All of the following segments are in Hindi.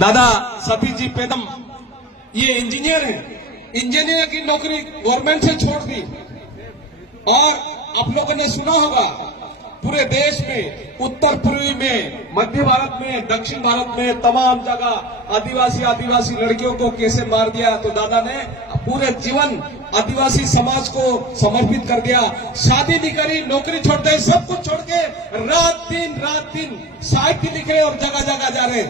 दादा सतीश जी पेदम ये इंजीनियर है, इंजीनियर की नौकरी गवर्नमेंट से छोड़ दी। और आप लोगों ने सुना होगा पूरे देश में, उत्तर पूर्वी में, मध्य भारत में, दक्षिण भारत में तमाम जगह आदिवासी लड़कियों को कैसे मार दिया। तो दादा ने पूरे जीवन आदिवासी समाज को समर्पित कर दिया। शादी नहीं करी, नौकरी छोड़ दे, सब कुछ छोड़ के रात दिन साहित्य लिखे और जगह जगह जा रहे।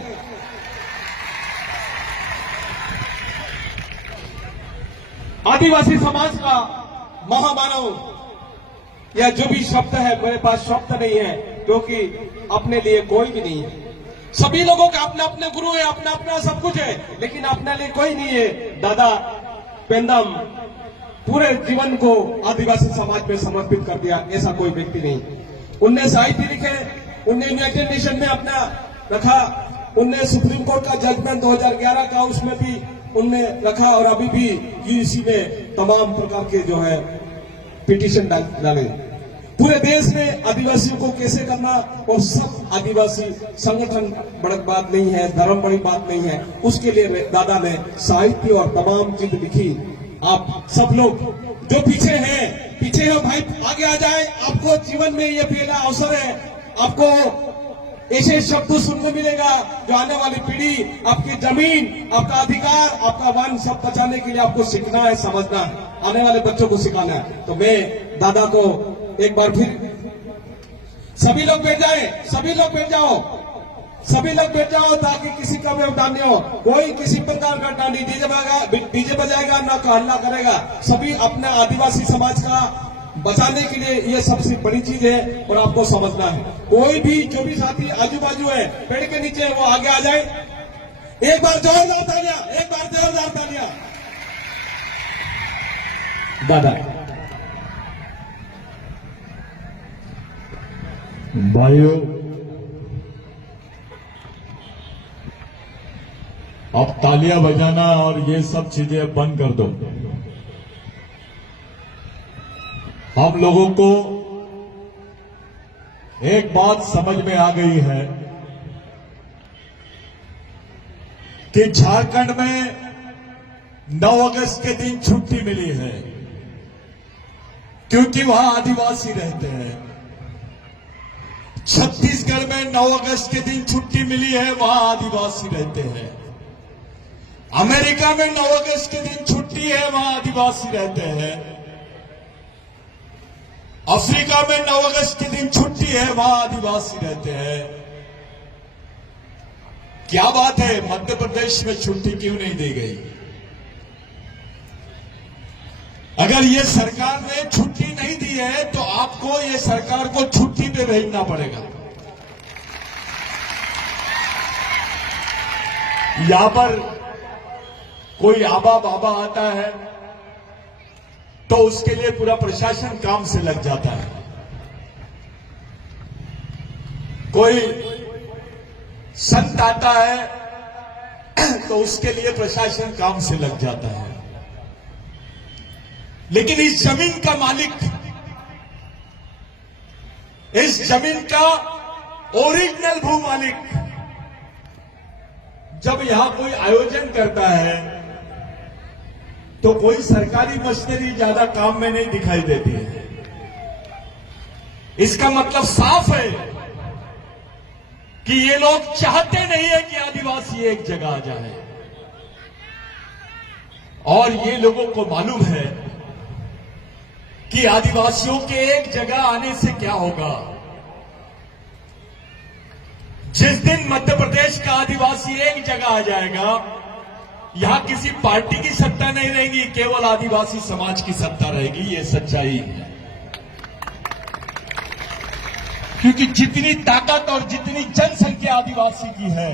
आदिवासी समाज का महामानव या जो भी शब्द है, मेरे पास शब्द नहीं है, क्योंकि अपने लिए कोई भी नहीं है। सभी लोगों के अपने अपने गुरु है, अपना अपना सब कुछ है, लेकिन अपने लिए कोई नहीं है। दादा पेंदम पूरे जीवन को आदिवासी समाज में समर्पित कर दिया, ऐसा कोई व्यक्ति नहीं। उनने साहित्य लिखे, उनने यूनाइटेड नेशन में अपना रखा, उनने सुप्रीम कोर्ट का जजमेंट 2011 का उसमें भी उनने रखा, और अभी भी यूजीसी में तमाम प्रकार के जो है पिटीशन डाले। पूरे देश में आदिवासियों को कैसे करना, और सब आदिवासी संगठन बड़ी बात नहीं है, धर्म बड़ी बात नहीं है, उसके लिए दादा ने साहित्य और तमाम चीज लिखी। आप सब लोग जो पीछे हो भाई, आगे आ जाए। आपको जीवन में ये पहला अवसर है, आपको ऐसे शब्द सुनने को मिलेगा जो आने वाली पीढ़ी, आपकी जमीन, आपका अधिकार, आपका वन सब बचाने के लिए आपको सीखना है, समझना है, आने वाले बच्चों को सिखाना है। तो मैं दादा को एक बार फिर, सभी लोग बैठ जाओ ताकि किसी का व्यवधान नहीं हो, कोई किसी प्रकार का डीजे बजाएगा ना हल्ला करेगा। सभी अपने आदिवासी समाज का बचाने के लिए ये सबसे बड़ी चीज है, और आपको समझना है। कोई भी जो भी साथी आजू बाजू है, पेड़ के नीचे है, वो आगे आ जाए। एक बार जोरदार तालियां। दादा भाइयों, अब तालियां बजाना और ये सब चीजें बंद कर दो। हम लोगों को एक बात समझ में आ गई है कि झारखंड में 9 अगस्त के दिन छुट्टी मिली है, क्योंकि वहां आदिवासी रहते हैं। छत्तीसगढ़ में 9 अगस्त के दिन छुट्टी मिली है, वहां आदिवासी रहते हैं। अमेरिका में 9 अगस्त के दिन छुट्टी है, वहां आदिवासी रहते हैं। अफ्रीका में 9 अगस्त के दिन छुट्टी है, वहां आदिवासी रहते हैं। क्या बात है, मध्य प्रदेश में छुट्टी क्यों नहीं दी गई? अगर ये सरकार ने छुट्टी नहीं दी है तो आपको ये सरकार को छुट्टी पे भेजना पड़ेगा। यहां पर कोई आबा बाबा आता है तो उसके लिए पूरा प्रशासन काम से लग जाता है। कोई संत आता है तो उसके लिए प्रशासन काम से लग जाता है। लेकिन इस जमीन का मालिक, इस जमीन का ओरिजिनल भू मालिक जब यहां कोई आयोजन करता है तो कोई सरकारी मशीनरी ज्यादा काम में नहीं दिखाई देती है। इसका मतलब साफ है कि ये लोग चाहते नहीं है कि आदिवासी एक जगह आ जाए, और ये लोगों को मालूम है कि आदिवासियों के एक जगह आने से क्या होगा। जिस दिन मध्य प्रदेश का आदिवासी एक जगह आ जाएगा, यहां किसी पार्टी की सत्ता नहीं रहेगी, केवल आदिवासी समाज की सत्ता रहेगी। ये सच्चाई है, क्योंकि जितनी ताकत और जितनी जनसंख्या आदिवासी की है,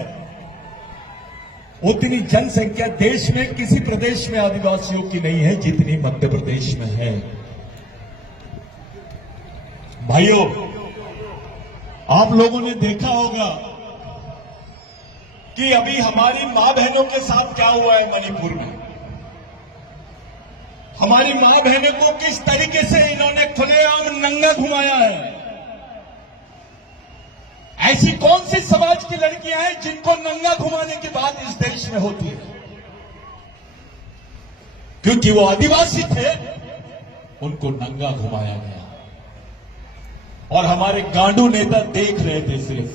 उतनी जनसंख्या देश में किसी प्रदेश में आदिवासियों की नहीं है जितनी मध्य प्रदेश में है। भाइयों, आप लोगों ने देखा होगा कि अभी हमारी मां बहनों के साथ क्या हुआ है मणिपुर में। हमारी मां बहनों को किस तरीके से इन्होंने खुलेआम नंगा घुमाया है। ऐसी कौन सी समाज की लड़कियां हैं जिनको नंगा घुमाने की बात इस देश में होती है? क्योंकि वो आदिवासी थे, उनको नंगा घुमाया गया। और हमारे गांडू नेता देख रहे थे सिर्फ।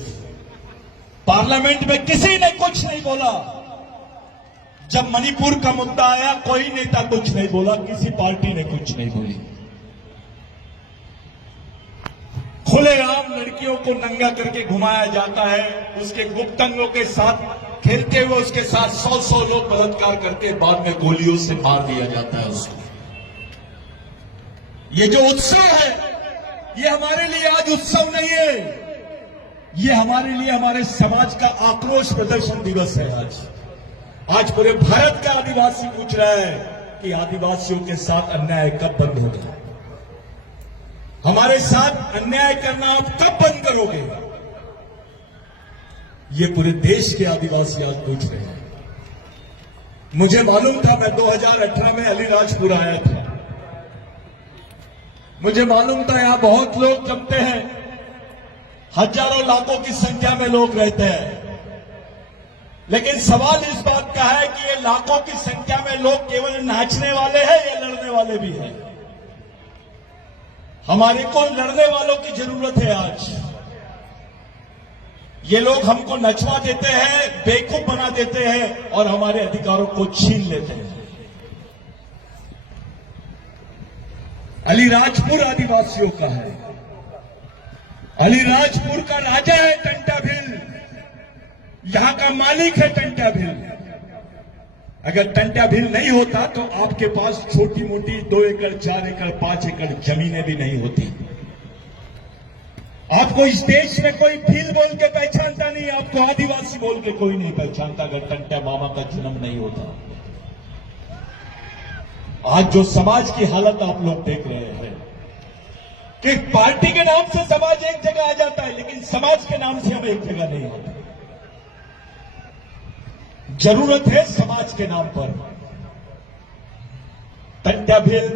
पार्लियामेंट में किसी ने कुछ नहीं बोला। जब मणिपुर का मुद्दा आया, कोई नेता कुछ नहीं बोला, किसी पार्टी ने कुछ नहीं बोली। खुलेआम लड़कियों को नंगा करके घुमाया जाता है, उसके गुप्तांगों के साथ खेलते हुए उसके साथ 100 लोग बलात्कार करके बाद में गोलियों से मार दिया जाता है उसको। ये जो उत्सव है, ये हमारे लिए आज उत्सव नहीं है, ये हमारे लिए हमारे समाज का आक्रोश प्रदर्शन दिवस है। आज पूरे भारत का आदिवासी पूछ रहा है कि आदिवासियों के साथ अन्याय कब बंद होगा? हमारे साथ अन्याय करना आप कब बंद करोगे? ये पूरे देश के आदिवासी आज पूछ रहे हैं। मुझे मालूम था, मैं 2018 में अलीराजपुर आया था। मुझे मालूम था यहां बहुत लोग जमते हैं, हजारों लाखों की संख्या में लोग रहते हैं। लेकिन सवाल इस बात का है कि ये लाखों की संख्या में लोग केवल नाचने वाले हैं या लड़ने वाले भी हैं? हमारे को लड़ने वालों की जरूरत है आज। ये लोग हमको नचवा देते हैं, बेवकूफ बना देते हैं और हमारे अधिकारों को छीन लेते हैं। अलीराजपुर आदिवासियों का है। अलीराजपुर का राजा है टंटा भील, यहां का मालिक है टंटा भील। अगर टंटा भील नहीं होता तो आपके पास छोटी मोटी 2 एकड़ 4 एकड़ 5 एकड़ जमीनें भी नहीं होती। आपको इस देश में कोई भील बोल के पहचानता नहीं, आपको आदिवासी बोल के कोई नहीं पहचानता अगर टंटा मामा का जन्म नहीं होता। आज जो समाज की हालत आप लोग देख रहे हैं कि पार्टी के नाम से समाज एक जगह आ जाता है, लेकिन समाज के नाम से हम एक जगह नहीं आते। जरूरत है समाज के नाम पर। टंटा भील,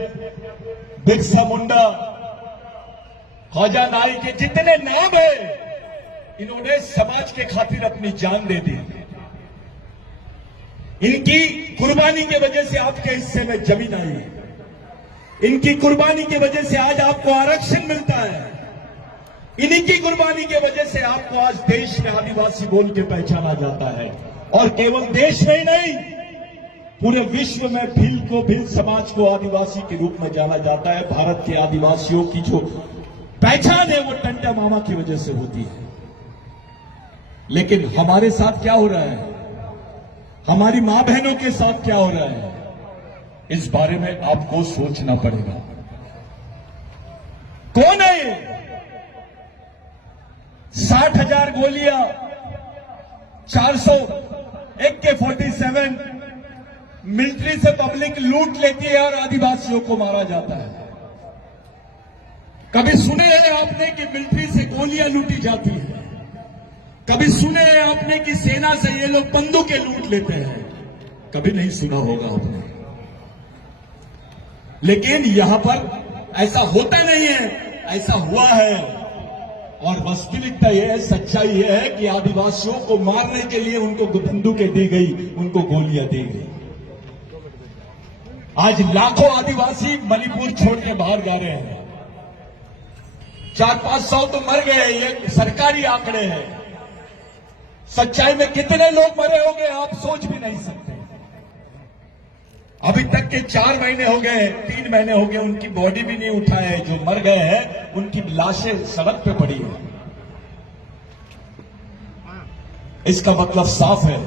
बिरसा मुंडा, ख्वाजा नाई के जितने नाम है, इन्होंने समाज के खातिर अपनी जान दे दी। इनकी कुर्बानी की वजह से आपके हिस्से में जमीन आई है। इनकी कुर्बानी की वजह से आज आपको आरक्षण मिलता है। इन्हीं की कुर्बानी की वजह से आपको आज देश में आदिवासी बोल के पहचाना जाता है। और केवल देश में ही नहीं, पूरे विश्व में भील को, भील समाज को आदिवासी के रूप में जाना जाता है। भारत के आदिवासियों की जो पहचान है वो टंटा मामा की वजह से होती है। लेकिन हमारे साथ क्या हो रहा है, हमारी मां बहनों के साथ क्या हो रहा है, इस बारे में आपको सोचना पड़ेगा। कौन है ये? 60,000 गोलियां, 400 AK-47 मिलिट्री से पब्लिक लूट लेती है और आदिवासियों को मारा जाता है। कभी सुने हैं आपने कि मिलिट्री से गोलियां लूटी जाती है? कभी सुने हैं आपने कि सेना से ये लोग बंदूकें लूट लेते हैं? कभी नहीं सुना होगा आपने। लेकिन यहां पर ऐसा होता नहीं है, ऐसा हुआ है। और वास्तविकता यह है, सच्चाई यह है कि आदिवासियों को मारने के लिए उनको बंदूकें दी गई, उनको गोलियां दी गई। आज लाखों आदिवासी मणिपुर छोड़ के बाहर जा रहे हैं। 400-500 तो मर गए, ये सरकारी आंकड़े हैं। सच्चाई में कितने लोग मरे होंगे आप सोच भी नहीं सकते। अभी तक के 4 महीने हो गए, 3 महीने हो गए, उनकी बॉडी भी नहीं उठाए है। जो मर गए हैं उनकी लाशें सड़क पे पड़ी है। इसका मतलब साफ है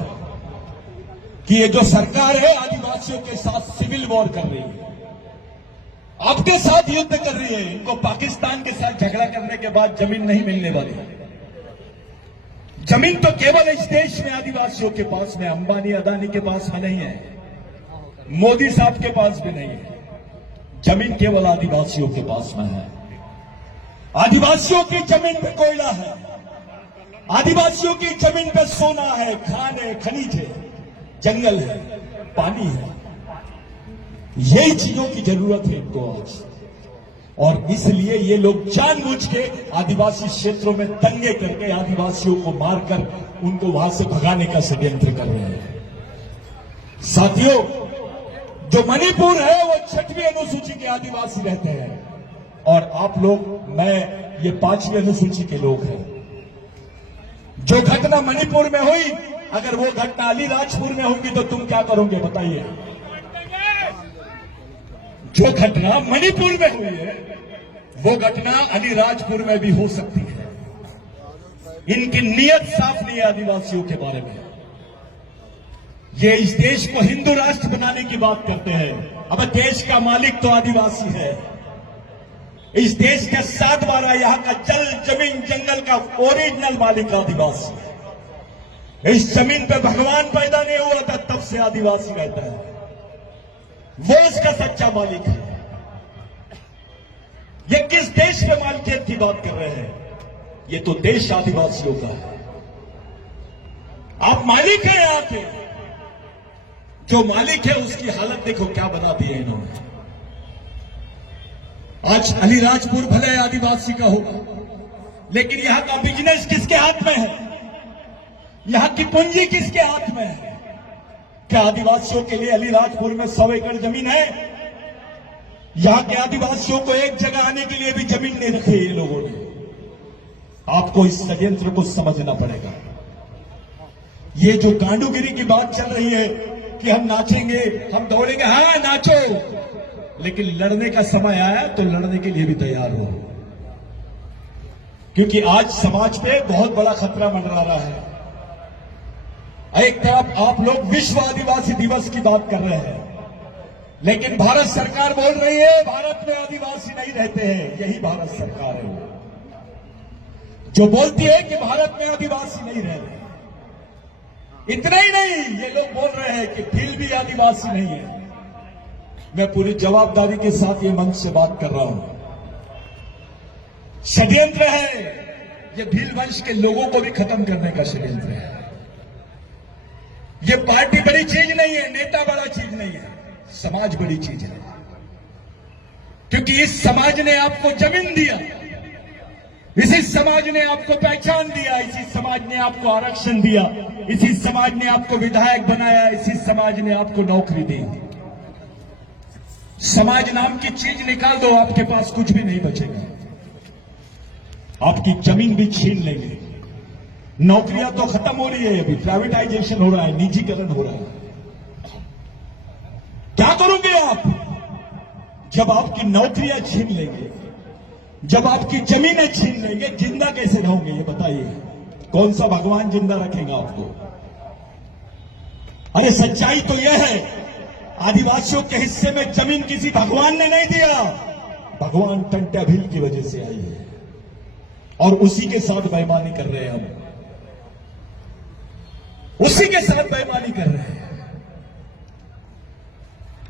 कि ये जो सरकार है आदिवासियों के साथ सिविल वॉर कर रही है, आपके साथ युद्ध कर रही है। इनको पाकिस्तान के साथ झगड़ा करने के बाद जमीन नहीं मिलने वाली है। जमीन तो केवल इस देश में आदिवासियों के पास में, अंबानी अदानी के पास नहीं है, मोदी साहब के पास भी नहीं है। जमीन केवल आदिवासियों के पास में है। आदिवासियों की जमीन पे कोयला है, आदिवासियों की जमीन पे सोना है, खान है, खनिज है, जंगल है, पानी है। यही चीजों की जरूरत है इनको आज। और इसलिए ये लोग जानबूझ के आदिवासी क्षेत्रों में दंगे करके आदिवासियों को मारकर उनको वहां से भगाने का षड्यंत्र कर रहे हैं। साथियों, जो मणिपुर है वो 6वीं अनुसूची के आदिवासी रहते हैं और आप लोग, मैं, ये 5वीं अनुसूची के लोग हैं। जो घटना मणिपुर में हुई, अगर वो घटना अलीराजपुर में होगी तो तुम क्या करोगे बताइए? जो घटना मणिपुर में हुई है वो घटना अलीराजपुर में भी हो सकती है। इनकी नीयत साफ नहीं है आदिवासियों के बारे में। ये इस देश को हिंदू राष्ट्र बनाने की बात करते हैं। अब देश का मालिक तो आदिवासी है। इस देश का 7/12 यहां का जल, जमीन, जंगल का ओरिजिनल मालिक आदिवासी है। इस जमीन पे भगवान पैदा नहीं हुआ था तब से आदिवासी रहता है, वो इसका सच्चा मालिक है। ये किस देश के मालिकियत की बात कर रहे हैं? ये तो देश आदिवासियों का है। आप मालिक हैं यहां के, जो मालिक है उसकी हालत देखो क्या बना दी है इन्होंने। आज अलीराजपुर भले आदिवासी का होगा, लेकिन यहां का बिजनेस किसके हाथ में है? यहां की पूंजी किसके हाथ में है? क्या आदिवासियों के लिए अलीराजपुर में 100 एकड़ जमीन है? यहां के आदिवासियों को एक जगह आने के लिए भी जमीन नहीं रखी ये लोगों ने। आपको इस षड्यंत्र को समझना पड़ेगा। ये जो गांडूगिरी की बात चल रही है कि हम नाचेंगे, हम दौड़ेंगे, हाँ नाचो, लेकिन लड़ने का समय आया तो लड़ने के लिए भी तैयार हो, क्योंकि आज समाज पे बहुत बड़ा खतरा मंडरा रहा है। एक तरफ आप लोग विश्व आदिवासी दिवस की बात कर रहे हैं, लेकिन भारत सरकार बोल रही है भारत में आदिवासी नहीं रहते हैं। यही भारत सरकार है जो बोलती है कि भारत में आदिवासी नहीं रहते। इतना ही नहीं, ये लोग बोल रहे हैं कि भील भी आदिवासी नहीं है। मैं पूरी जवाबदारी के साथ ये मंच से बात कर रहा हूं। षड्यंत्र है, ये भील वंश के लोगों को भी खत्म करने का षड्यंत्र है। ये पार्टी बड़ी चीज नहीं है, नेता बड़ा चीज नहीं है, समाज बड़ी चीज है। क्योंकि इस समाज ने आपको जमीन दिया, इसी समाज ने आपको पहचान दिया, इसी समाज ने आपको आरक्षण दिया, इसी समाज ने आपको विधायक बनाया, इसी समाज ने आपको नौकरी दी। समाज नाम की चीज निकाल दो, आपके पास कुछ भी नहीं बचेगा। आपकी जमीन भी छीन लेंगे। नौकरियां तो खत्म हो रही है, अभी प्राइवेटाइजेशन हो रहा है, निजीकरण हो रहा है। क्या करोगे आप जब आपकी नौकरियां छीन लेंगे, जब आपकी जमीनें छीन लेंगे? जिंदा कैसे रहोगे ये बताइए? कौन सा भगवान जिंदा रखेगा आपको? अरे सच्चाई तो यह है, आदिवासियों के हिस्से में जमीन किसी भगवान ने नहीं दिया, भगवान टंट्या भील की वजह से आई है, और उसी के साथ बेईमानी कर रहे हैं हम, उसी के साथ बेईमानी कर रहे हैं।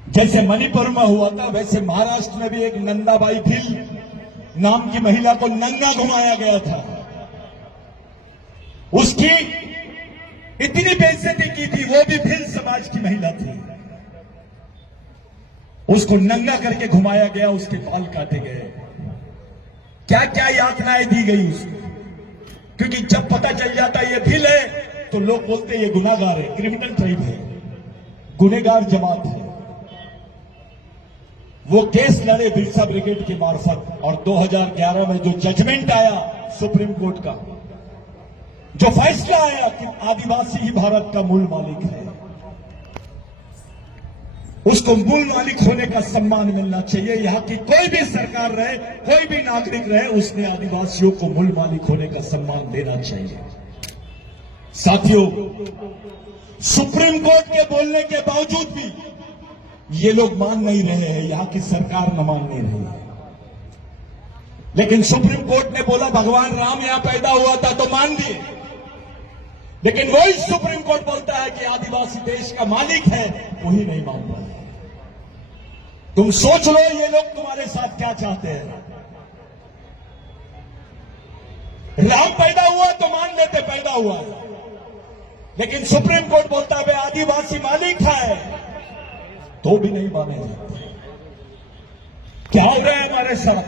जैसे मणिपुर में हुआ था, वैसे महाराष्ट्र में भी एक नंदाबाई भील नाम की महिला को नंगा घुमाया गया था। उसकी इतनी बेइज्जती की थी, वो भी भील समाज की महिला थी। उसको नंगा करके घुमाया गया, उसके बाल काटे गए, क्या क्या यातनाएं दी गई उसको। क्योंकि जब पता चल जाता ये भील है तो लोग बोलते ये गुनाहगार है, क्रिमिनल ट्राइब है, गुनेगार जमात है। वो केस लड़े बिरसा ब्रिगेड के मार्फत, और 2011 में जो जजमेंट आया सुप्रीम कोर्ट का, जो फैसला आया कि आदिवासी ही भारत का मूल मालिक है, उसको मूल मालिक होने का सम्मान मिलना चाहिए। यहां की कोई भी सरकार रहे, कोई भी नागरिक रहे, उसने आदिवासियों को मूल मालिक होने का सम्मान देना चाहिए। साथियों, सुप्रीम कोर्ट के बोलने के बावजूद भी ये लोग मान नहीं रहे हैं, यहां की सरकार न मान नहीं रही है। लेकिन सुप्रीम कोर्ट ने बोला भगवान राम यहां पैदा हुआ था तो मान दिए, लेकिन वही सुप्रीम कोर्ट बोलता है कि आदिवासी देश का मालिक है, वही नहीं मान रहा है। तुम सोच लो ये लोग तुम्हारे साथ क्या चाहते हैं। राम पैदा हुआ तो मान लेते पैदा हुआ है, लेकिन सुप्रीम कोर्ट बोलता है आदिवासी मालिक है, तो भी नहीं माने जाते। क्या हो रहा है हमारे साथ?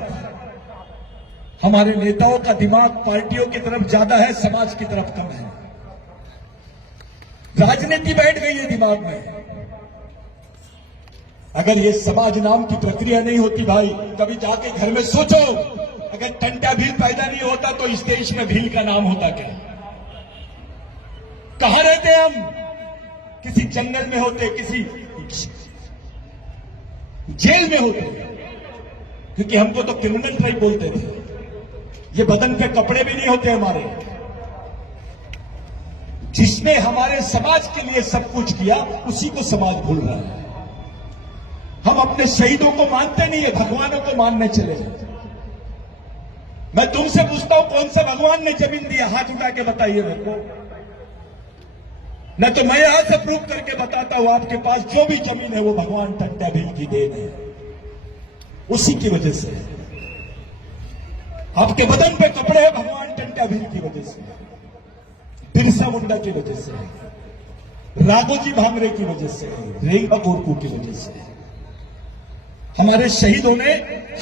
हमारे नेताओं का दिमाग पार्टियों की तरफ ज्यादा है, समाज की तरफ कम है। राजनीति बैठ गई है दिमाग में। अगर ये समाज नाम की प्रक्रिया नहीं होती भाई, कभी जाके घर में सोचो, अगर टंटा भील पैदा नहीं होता तो इस देश में भील का नाम होता क्या? कहां रहते हम? किसी जंगल में होते, किसी जेल में होते, क्योंकि हमको तो क्रिमिनल ट्राइब बोलते थे। ये बदन पे कपड़े भी नहीं होते हमारे। जिसने हमारे समाज के लिए सब कुछ किया उसी को समाज भूल रहा है। हम अपने शहीदों को मानते नहीं है, भगवानों को मानने चले। मैं तुमसे पूछता हूं, कौन सा भगवान ने जमीन दिया? हाथ उठा के बताइए मेरे को। न तो मैं यहां से प्रूव करके बताता हूं, आपके पास जो भी जमीन है वो भगवान टंटा भील की देन है, उसी की वजह से। आपके बदन पे कपड़े हैं भगवान टंटा भील की वजह से, बिरसा मुंडा की वजह से, राघोजी भांगरे की वजह से, रेंगा कोरकू की वजह से। हमारे शहीदों ने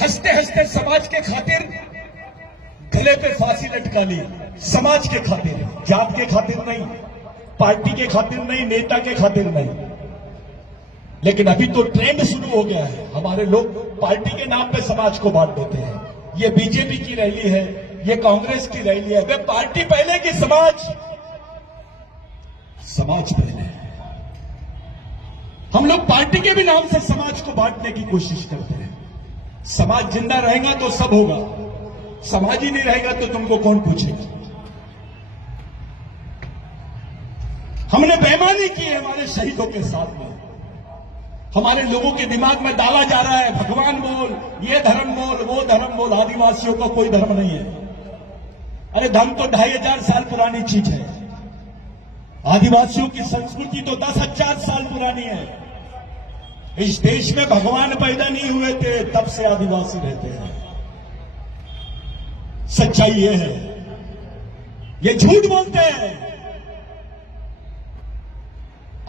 हंसते हंसते समाज के खातिर गले पे फांसी लटका ली। समाज के खातिर, जात के खातिर नहीं, पार्टी के खातिर नहीं, नेता के खातिर नहीं। लेकिन अभी तो ट्रेंड शुरू हो गया है, हमारे लोग पार्टी के नाम पे समाज को बांट देते हैं। ये बीजेपी की रैली है, ये कांग्रेस की रैली है। वे पार्टी पहले की समाज पहले। हम लोग पार्टी के भी नाम से समाज को बांटने की कोशिश करते हैं। समाज जिंदा रहेगा तो सब होगा, समाज ही नहीं रहेगा तो तुमको कौन पूछेगा? हमने बेईमानी की है हमारे शहीदों के साथ में। हमारे लोगों के दिमाग में डाला जा रहा है, भगवान बोल, ये धर्म बोल, वो धर्म बोल। आदिवासियों का कोई धर्म नहीं है। अरे धर्म तो 2500 साल पुरानी चीज है। आदिवासियों की संस्कृति तो 10,000 साल पुरानी है। इस देश में भगवान पैदा नहीं हुए थे तब से आदिवासी रहते हैं। सच्चाई ये है, ये झूठ बोलते हैं।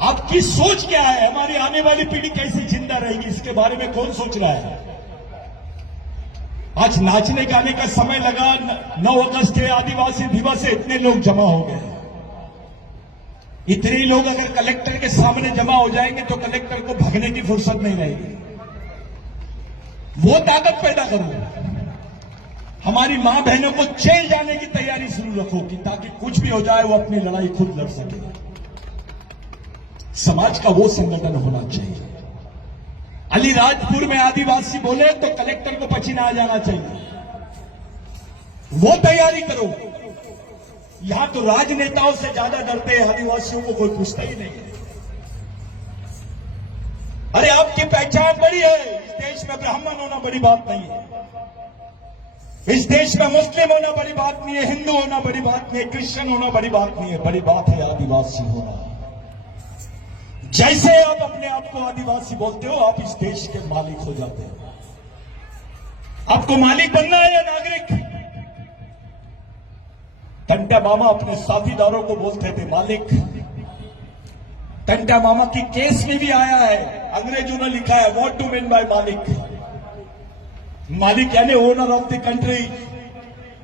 आपकी सोच क्या है? हमारी आने वाली पीढ़ी कैसे जिंदा रहेगी, इसके बारे में कौन सोच रहा है? आज नाचने गाने का समय लगा, 9 अगस्त है, आदिवासी दिवस है, इतने लोग जमा हो गए। इतने लोग अगर कलेक्टर के सामने जमा हो जाएंगे तो कलेक्टर को भगने की फुर्सत नहीं रहेगी। वो ताकत पैदा करो, हमारी मां बहनों को जेल जाने की तैयारी शुरू रखो कि ताकि कुछ भी हो जाए वो अपनी लड़ाई खुद लड़ सके। समाज का वो संगठन होना चाहिए। अलीराजपुर में आदिवासी बोले तो कलेक्टर को पसीना आ जाना चाहिए। वो तैयारी करो। यहां तो राजनेताओं से ज्यादा डरते हैं, आदिवासियों को कोई पूछता ही नहीं है। अरे आपकी पहचान बड़ी है, इस देश में ब्राह्मण होना बड़ी बात नहीं है। इस देश में मुस्लिम होना बड़ी बात नहीं है, हिंदू होना बड़ी बात नहीं है, क्रिश्चियन होना बड़ी बात नहीं है। बड़ी बात है आदिवासी होना। जैसे आप अपने आप को आदिवासी बोलते हो, आप इस देश के मालिक हो जाते हो। आपको मालिक बनना है या नागरिक? टंटा मामा अपने साथीदारों को बोलते थे मालिक। टंटा मामा की केस में भी आया है, अंग्रेजों ने लिखा है व्हाट टू मीन बाय मालिक। मालिक यानी ओनर ऑफ द कंट्री,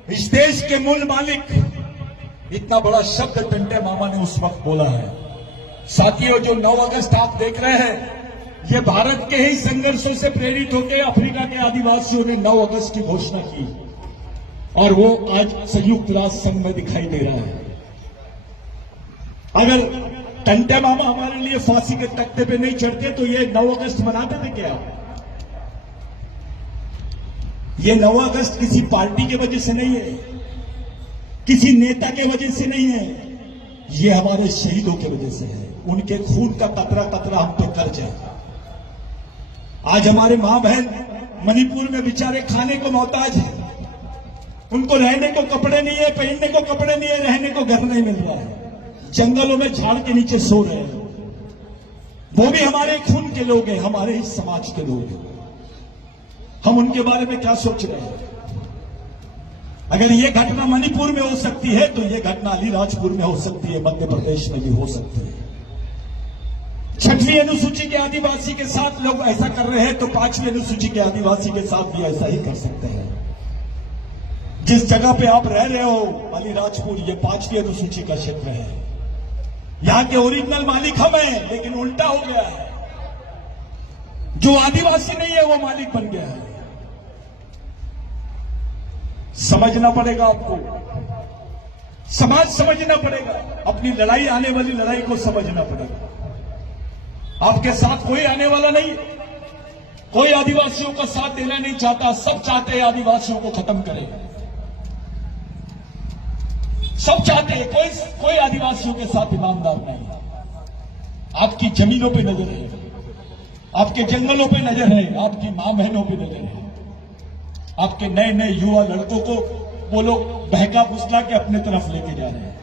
इस देश के मूल मालिक। इतना बड़ा शब्द टंटे मामा ने उस वक्त बोला है। साथियों, जो 9 अगस्त आप देख रहे हैं, ये भारत के ही संघर्षों से प्रेरित होकर अफ्रीका के आदिवासियों ने 9 अगस्त की घोषणा की और वो आज संयुक्त राष्ट्र संघ में दिखाई दे रहा है। अगर टंटे मामा हमारे लिए फांसी के तख्ते पे नहीं चढ़ते तो ये 9 अगस्त मनाते थे क्या? ये 9 अगस्त किसी पार्टी की वजह से नहीं है, किसी नेता के वजह से नहीं है, ये हमारे शहीदों की वजह से है। उनके खून का कतरा कतरा हम पे कर्ज है। आज हमारे मां बहन मणिपुर में बेचारे खाने को मोहताज है, उनको रहने को कपड़े नहीं है, पहनने को कपड़े नहीं है, रहने को घर नहीं मिल रहा है, जंगलों में झाड़ के नीचे सो रहे हैं। वो भी हमारे खून के लोग हैं, हमारे ही समाज के लोग हैं। हम उनके बारे में क्या सोच रहे हैं? अगर ये घटना मणिपुर में हो सकती है तो ये घटना अलीराजपुर में हो सकती है, मध्य प्रदेश में भी हो सकती है। छठी 5वीं अनुसूची के आदिवासी के साथ लोग ऐसा कर रहे हैं तो 5वीं अनुसूची के आदिवासी के साथ भी ऐसा ही कर सकते हैं। जिस जगह पे आप रह रहे हो अलीराजपुर, ये 5वीं अनुसूची का क्षेत्र है। यहां के ओरिजिनल मालिक हम हैं, लेकिन उल्टा हो गया है। जो आदिवासी नहीं है वो मालिक बन गया है। समझना पड़ेगा आपको, समाज समझना पड़ेगा, अपनी लड़ाई, आने वाली लड़ाई को समझना पड़ेगा। आपके साथ कोई आने वाला नहीं, कोई आदिवासियों का साथ देना नहीं चाहता। सब चाहते हैं आदिवासियों को खत्म करें, सब चाहते हैं, कोई आदिवासियों के साथ ईमानदार नहीं। आपकी जमीनों पे नजर है, आपके जंगलों पे नजर है, आपकी मां बहनों पे नजर है। आपके नए नए युवा लड़कों को वो लोग बहका फुसला के अपने तरफ लेके जा रहे हैं।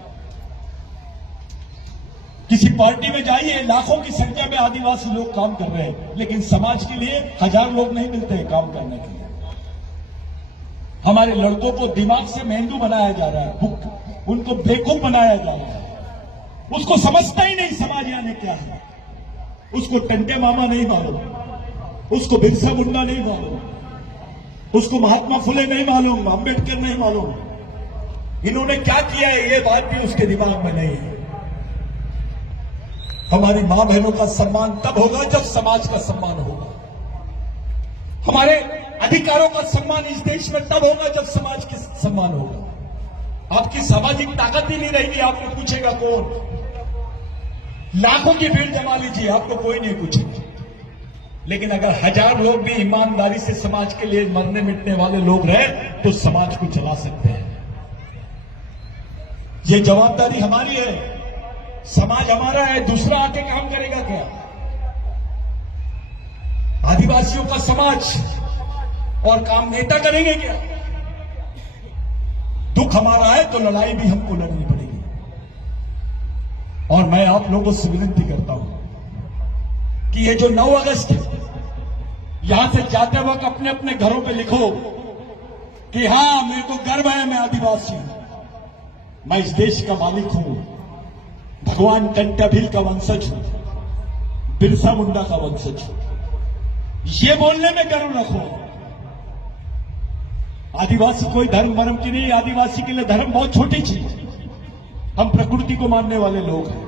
किसी पार्टी में जाइए, लाखों की संख्या में आदिवासी लोग काम कर रहे हैं, लेकिन समाज के लिए 1000 लोग नहीं मिलते हैं काम करने के लिए। हमारे लड़कों को दिमाग से मेंदू बनाया जा रहा है, उनको बेवकूफ बनाया जा रहा है। उसको समझता ही नहीं समाज यानी क्या है। उसको टंटे मामा नहीं मालूम, उसको बिरसा मुंडा नहीं मालूम, उसको महात्मा फुले नहीं मालूम, अंबेडकर नहीं मालूम। इन्होंने क्या किया है ये बात भी उसके दिमाग में नहीं है। हमारी मां बहनों का सम्मान तब होगा जब समाज का सम्मान होगा। हमारे अधिकारों का सम्मान इस देश में तब होगा जब समाज का सम्मान होगा। आपकी सामाजिक ताकत ही नहीं रहेगी, आपको पूछेगा कौन? लाखों की भीड़ जमा लीजिए, आपको कोई नहीं पूछेगा। लेकिन अगर 1000 लोग भी ईमानदारी से समाज के लिए मरने मिटने वाले लोग रहे तो समाज को चला सकते हैं। ये जवाबदारी हमारी है, समाज हमारा है, दूसरा आके काम करेगा क्या? आदिवासियों का समाज और काम नेता करेंगे क्या? दुख हमारा है तो लड़ाई भी हमको लड़नी पड़ेगी। और मैं आप लोगों से विनती करता हूं कि ये जो 9 अगस्त है, यहां से जाते वक्त अपने अपने घरों पे लिखो कि हां, मेरे को गर्व है, मैं आदिवासी हूं, मैं इस देश का मालिक हूं, भगवान कंटाभिल का वंशज हूं, बिरसा मुंडा का वंशज हूं। ये बोलने में गर्व रखो। आदिवासी कोई धर्म मर्म की नहीं, आदिवासी के लिए धर्म बहुत छोटी चीज है। हम प्रकृति को मानने वाले लोग हैं।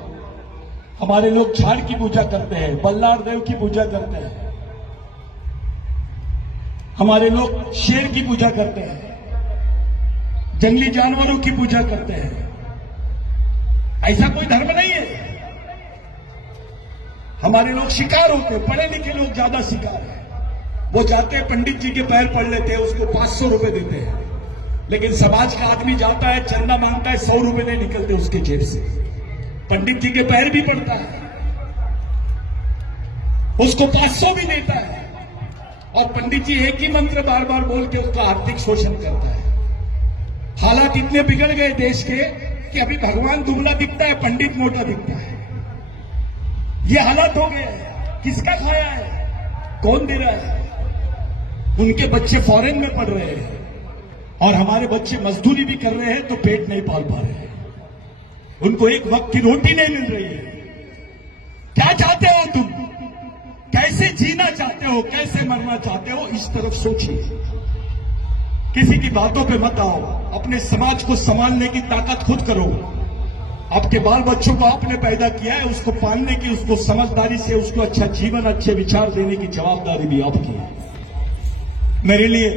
हमारे लोग झाड़ की पूजा करते हैं, बल्लार देव की पूजा करते हैं, हमारे लोग शेर की पूजा करते हैं, जंगली जानवरों की पूजा करते हैं। ऐसा कोई धर्म नहीं है। हमारे लोग शिकार होते हैं, पढ़े लिखे लोग ज्यादा शिकार है। वो जाते हैं पंडित जी के पैर पड़ लेते हैं, उसको 500 रुपए देते हैं। लेकिन समाज का आदमी जाता है, चंदा मांगता है, 100 रुपए नहीं निकलते उसके जेब से। पंडित जी के पैर भी पड़ता है, उसको 500 भी देता है, और पंडित जी एक ही मंत्र बार बार बोल के उसका आर्थिक शोषण करता है। हालात इतने बिगड़ गए देश के कि अभी भगवान दुबला दिखता है, पंडित मोटा दिखता है। ये हालात हो गए। किसका खाया है? कौन दे रहा है? उनके बच्चे फॉरेन में पढ़ रहे हैं और हमारे बच्चे मजदूरी भी कर रहे हैं तो पेट नहीं पाल पा रहे हैं। उनको एक वक्त की रोटी नहीं मिल रही है। क्या चाहते हो तुम? कैसे जीना चाहते हो? कैसे मरना चाहते हो? इस तरफ सोचिए। किसी की बातों पे मत आओ। अपने समाज को संभालने की ताकत खुद करो। आपके बाल बच्चों को आपने पैदा किया है, उसको पालने की, उसको समझदारी से उसको अच्छा जीवन, अच्छे विचार देने की जवाबदारी भी आपकी है। मेरे लिए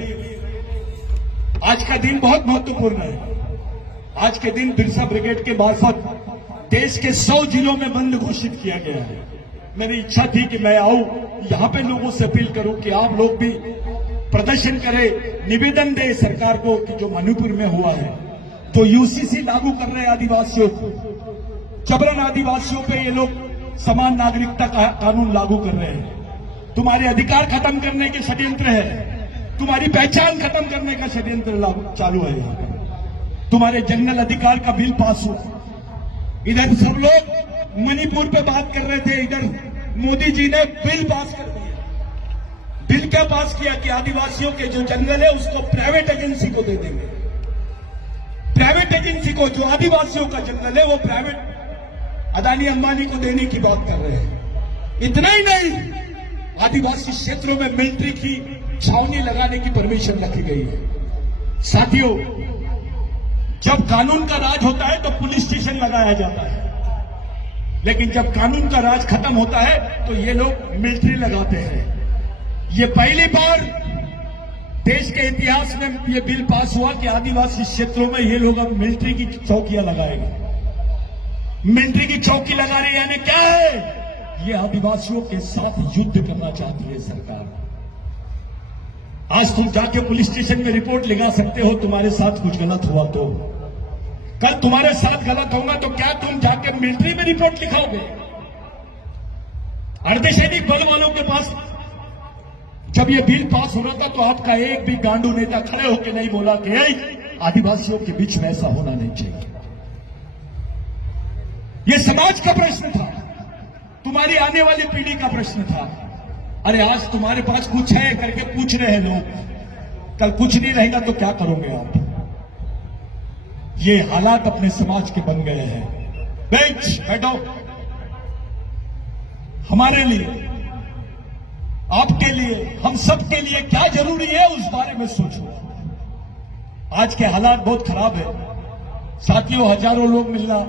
आज का दिन बहुत महत्वपूर्ण है। आज के दिन बिरसा ब्रिगेड के मार्फत देश के 100 जिलों में बंद घोषित किया गया है। मेरी इच्छा थी कि मैं आऊं, यहां पे लोगों से अपील करूं कि आप लोग भी प्रदर्शन करें, निवेदन दें सरकार को कि जो मणिपुर में हुआ है, तो यूसीसी लागू कर रहे आदिवासियों को, जबरन आदिवासियों पे ये लोग समान नागरिकता का कानून लागू कर रहे हैं। तुम्हारे अधिकार खत्म करने के षड्यंत्र है, तुम्हारी पहचान खत्म करने का षड्यंत्र चालू है। यहाँ पर तुम्हारे जंगल अधिकार का बिल पास हुआ। इधर सब लोग मणिपुर पे बात कर रहे थे, इधर मोदी जी ने बिल पास कर दिया। बिल क्या पास किया कि आदिवासियों के जो जंगल है उसको प्राइवेट एजेंसी को दे देंगे। प्राइवेट एजेंसी को, जो आदिवासियों का जंगल है वो प्राइवेट अदानी अंबानी को देने की बात कर रहे हैं। इतना ही नहीं, आदिवासी क्षेत्रों में मिलिट्री की छावनी लगाने की परमिशन रखी गई है। साथियों, जब कानून का राज होता है तो पुलिस स्टेशन लगाया जाता है, लेकिन जब कानून का राज खत्म होता है तो ये लोग मिलिट्री लगाते हैं। ये पहली बार देश के इतिहास में ये बिल पास हुआ कि आदिवासी क्षेत्रों में ये लोग अब मिलिट्री की चौकियां लगाएंगे। मिलिट्री की चौकी लगा रहे यानी क्या है? ये आदिवासियों के साथ युद्ध करना चाहती है सरकार। आज तुम जाके पुलिस स्टेशन में रिपोर्ट लिखा सकते हो तुम्हारे साथ कुछ गलत हुआ तो, कल तुम्हारे साथ गलत होगा तो क्या तुम जाके मिलिट्री में रिपोर्ट लिखाओगे? अर्धसैनिक बल वालों के पास जब ये बिल पास हो रहा था तो आपका एक भी गांडू नेता खड़े होकर नहीं बोला कि आदिवासियों के बीच में ऐसा होना नहीं चाहिए। ये समाज का प्रश्न था, तुम्हारी आने वाली पीढ़ी का प्रश्न था। अरे आज तुम्हारे पास कुछ है करके पूछ रहे हैं लोग, कल कुछ नहीं रहेगा तो क्या करोगे आप? ये हालात अपने समाज के बन गए हैं। बैठो, हमारे लिए, आपके लिए, हम सब के लिए क्या जरूरी है उस बारे में सोचो। आज के हालात बहुत खराब है साथियों। हजारों लोग मिलना,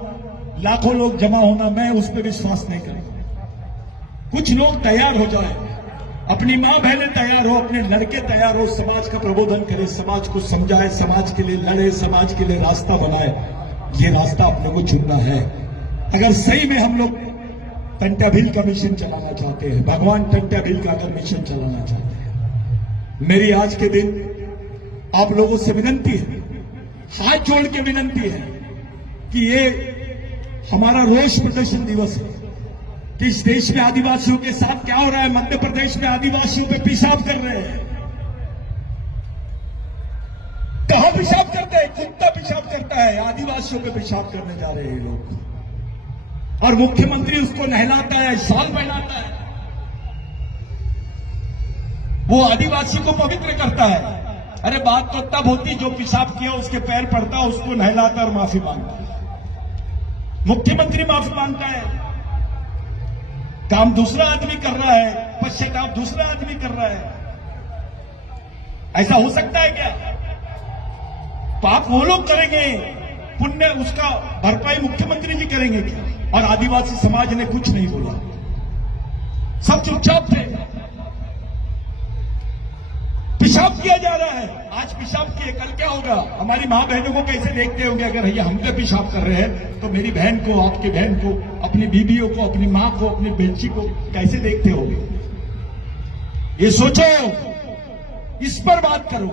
लाखों लोग जमा होना, मैं उस पर विश्वास नहीं करूंगा। कुछ लोग तैयार हो जाए, अपनी मां बहनें तैयार हो, अपने लड़के तैयार हो, समाज का प्रबोधन करे, समाज को समझाए, समाज के लिए लड़े, समाज के लिए रास्ता बनाए। ये रास्ता अपने को चुनना है। अगर सही में हम लोग टंट्या भील का मिशन चलाना चाहते हैं, भगवान टंट्या भील का अगर मिशन चलाना चाहते हैं, मेरी आज के दिन आप लोगों से विनंती है, हाथ जोड़ के विनंती है कि ये हमारा रोष प्रदर्शन दिवस है कि इस देश में आदिवासियों के साथ क्या हो रहा है। मध्य प्रदेश में आदिवासियों पे पेशाब कर रहे हैं। कहां पेशाब करते हैं? कुत्ता पेशाब करता है, आदिवासियों पे पेशाब करने जा रहे हैं लोग। और मुख्यमंत्री उसको नहलाता है, शाल पहनाता है, वो आदिवासी को पवित्र करता है। अरे बात तो तब होती जो पेशाब किया उसके पैर पड़ता, उसको नहलाता और माफी मांगता। मुख्यमंत्री माफी मांगता है, काम दूसरा आदमी कर रहा है, पश्चाताप दूसरा आदमी कर रहा है। ऐसा हो सकता है क्या? पाप वो लोग करेंगे, पुण्य उसका भरपाई मुख्यमंत्री जी करेंगे क्या? और आदिवासी समाज ने कुछ नहीं बोला, सब चुपचाप थे। पेशाब किया जा रहा है, आज पेशाब किए, कल क्या होगा? हमारी मां बहनों को कैसे देखते होंगे? अगर ये हम पे पेशाब कर रहे हैं तो मेरी बहन को, आपकी बहन को, अपनी बीबियों को, अपनी मां को, अपनी बेटी को कैसे देखते होंगे? ये सोचो, इस पर बात करो।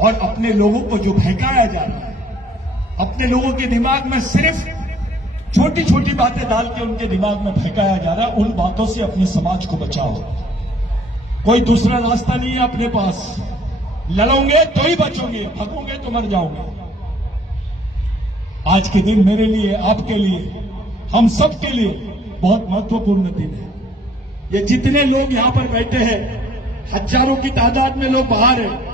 और अपने लोगों को जो बहकाया जा रहा है, अपने लोगों के दिमाग में सिर्फ छोटी छोटी बातें डाल के उनके दिमाग में बहकाया जा रहा है, उन बातों से अपने समाज को बचाओ। कोई दूसरा रास्ता नहीं है अपने पास। लड़ोगे तो ही बचोगे, भागोगे तो मर जाओगे। आज के दिन मेरे लिए, आपके लिए, हम सब के लिए बहुत महत्वपूर्ण दिन है। ये जितने लोग यहां पर बैठे हैं, हजारों की तादाद में लोग बाहर हैं,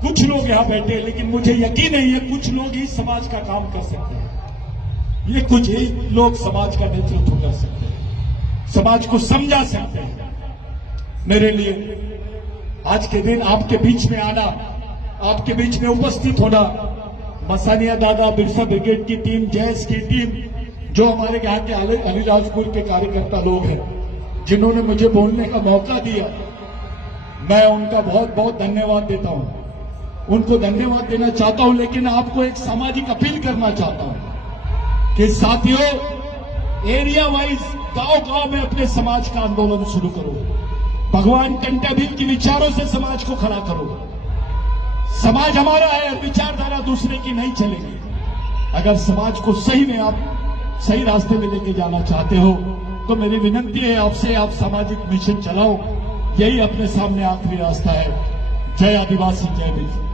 कुछ लोग यहां बैठे हैं, लेकिन मुझे यकीन नहीं है कुछ लोग ही समाज का काम कर सकते हैं। ये कुछ ही लोग समाज का नेतृत्व कर सकते हैं, समाज को समझा सकते हैं। मेरे लिए आज के दिन आपके बीच में आना, आपके बीच में उपस्थित होना, मसानिया दादा बिरसा ब्रिगेड की टीम, जैस की टीम, जो हमारे यहाँ के अलीराजपुर के कार्यकर्ता लोग हैं, जिन्होंने मुझे बोलने का मौका दिया, मैं उनका बहुत बहुत धन्यवाद देता हूं। उनको धन्यवाद देना चाहता हूं, लेकिन आपको एक सामाजिक अपील करना चाहता हूं कि साथियों, एरिया वाइज गांव-गांव में अपने समाज का आंदोलन शुरू करो। भगवान टंट्या भील के विचारों से समाज को खड़ा करो। समाज हमारा है, विचारधारा दूसरे की नहीं चलेगी। अगर समाज को सही में आप सही रास्ते में लेके जाना चाहते हो तो मेरी विनंती है आपसे, आप सामाजिक मिशन चलाओ। यही अपने सामने आखिरी रास्ता है। जय आदिवासी, जय भील।